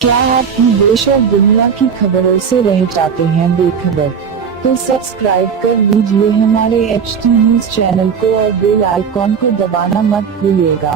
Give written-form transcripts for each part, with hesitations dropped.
क्या आप देश और दुनिया की खबरों से रह जाते हैं बेखबर? तो सब्सक्राइब कर लीजिए हमारे HT न्यूज चैनल को और बेल आइकॉन को दबाना मत भूलिएगा।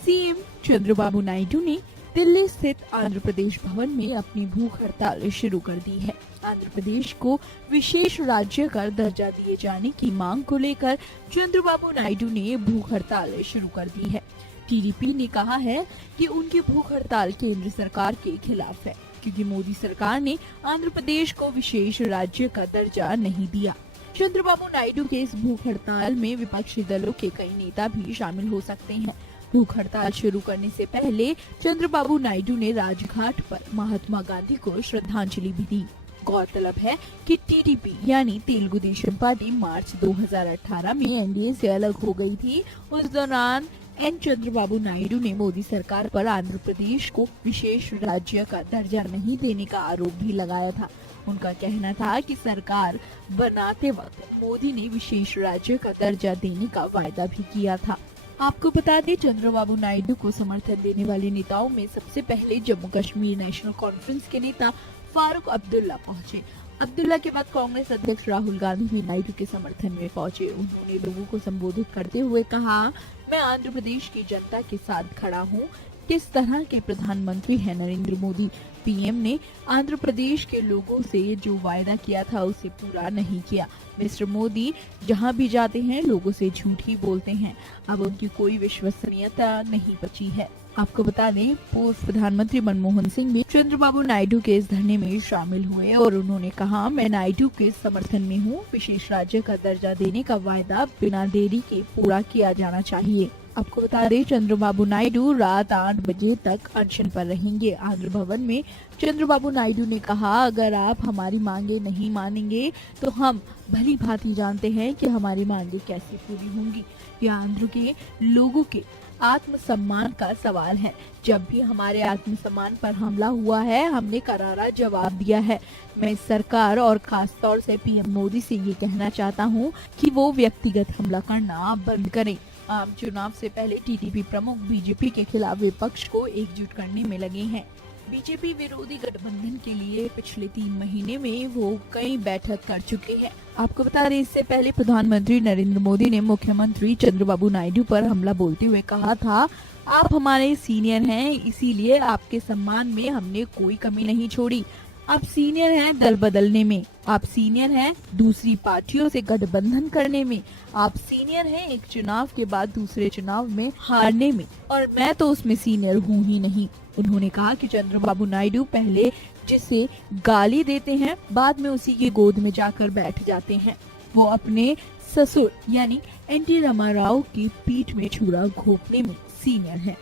सीएम चंद्रबाबू नायडू ने दिल्ली स्थित आंध्र प्रदेश भवन में अपनी भूख हड़ताल शुरू कर दी है। आंध्र प्रदेश को विशेष राज्य का दर्जा दिए जाने की मांग को लेकर चंद्रबाबू नायडू ने भूख हड़ताल शुरू कर दी है। टीडीपी ने कहा है कि उनकी भूख हड़ताल केंद्र सरकार के खिलाफ है, क्योंकि मोदी सरकार ने आंध्र प्रदेश को विशेष राज्य का दर्जा नहीं दिया। चंद्रबाबू नायडू के इस भूख हड़ताल में विपक्षी दलों के कई नेता भी शामिल हो सकते हैं। भूख हड़ताल शुरू करने से पहले चंद्रबाबू नायडू ने राजघाट पर महात्मा गांधी को श्रद्धांजलि भी दी। गौरतलब है कि टीडीपी यानी तेलुगु देशम पार्टी मार्च 2018 में एनडीए से अलग हो गई थी। उस दौरान चंद्रबाबू नायडू ने मोदी सरकार पर आंध्र प्रदेश को विशेष राज्य का दर्जा नहीं देने का आरोप भी लगाया था। उनका कहना था कि सरकार बनाते वक्त मोदी ने विशेष राज्य का दर्जा देने का वायदा भी किया था। आपको बता दें, चंद्रबाबू नायडू को समर्थन देने वाले नेताओं में सबसे पहले जम्मू कश्मीर नेशनल कॉन्फ्रेंस के नेता फारूक अब्दुल्ला पहुंचे। अब्दुल्ला के बाद कांग्रेस अध्यक्ष राहुल गांधी भी नायडू के समर्थन में पहुंचे। उन्होंने लोगों को संबोधित करते हुए कहा, मैं आंध्र प्रदेश की जनता के साथ खड़ा हूं। किस तरह के प्रधानमंत्री हैं नरेंद्र मोदी। पीएम ने आंध्र प्रदेश के लोगों से जो वायदा किया था उसे पूरा नहीं किया। मिस्टर मोदी जहां भी जाते हैं लोगों से झूठ ही बोलते हैं। अब उनकी कोई विश्वसनीयता नहीं बची है। आपको बता दें, पूर्व प्रधानमंत्री मनमोहन सिंह भी चंद्रबाबू नायडू के इस धरने में शामिल हुए और उन्होंने कहा, मैं नायडू के समर्थन में हूँ। विशेष राज्य का दर्जा देने का वायदा बिना देरी के पूरा किया जाना चाहिए। आपको बता दें, चंद्रबाबू नायडू रात 8 बजे तक अनशन पर रहेंगे। आंध्र भवन में चंद्रबाबू नायडू ने कहा, अगर आप हमारी मांगे नहीं मानेंगे तो हम भली भांति जानते हैं कि हमारी मांगे कैसे पूरी होंगी। यह आंध्र के लोगों के आत्मसम्मान का सवाल है। जब भी हमारे आत्मसम्मान पर हमला हुआ है, हमने करारा जवाब दिया है। मैं सरकार और खास तौर से पीएम मोदी से ये कहना चाहता हूँ कि वो व्यक्तिगत हमला करना बंद करें। आम चुनाव से पहले टीडीपी प्रमुख बीजेपी के खिलाफ विपक्ष को एकजुट करने में लगे हैं। बीजेपी विरोधी गठबंधन के लिए पिछले 3 महीने में वो कई बैठक कर चुके हैं। आपको बता दें, इससे पहले प्रधानमंत्री नरेंद्र मोदी ने मुख्यमंत्री चंद्रबाबू नायडू पर हमला बोलते हुए कहा था, आप हमारे सीनियर हैं, इसीलिए आपके सम्मान में हमने कोई कमी नहीं छोड़ी। आप सीनियर हैं दल बदलने में, आप सीनियर हैं दूसरी पार्टियों से गठबंधन करने में, आप सीनियर हैं एक चुनाव के बाद दूसरे चुनाव में हारने में, और मैं तो उसमें सीनियर हूँ ही नहीं। उन्होंने कहा कि चंद्रबाबू नायडू पहले जिसे गाली देते हैं, बाद में उसी की गोद में जाकर बैठ जाते हैं। वो अपने ससुर यानी एनटी रामाराव की पीठ में छुरा घोंपने में सीनियर हैं।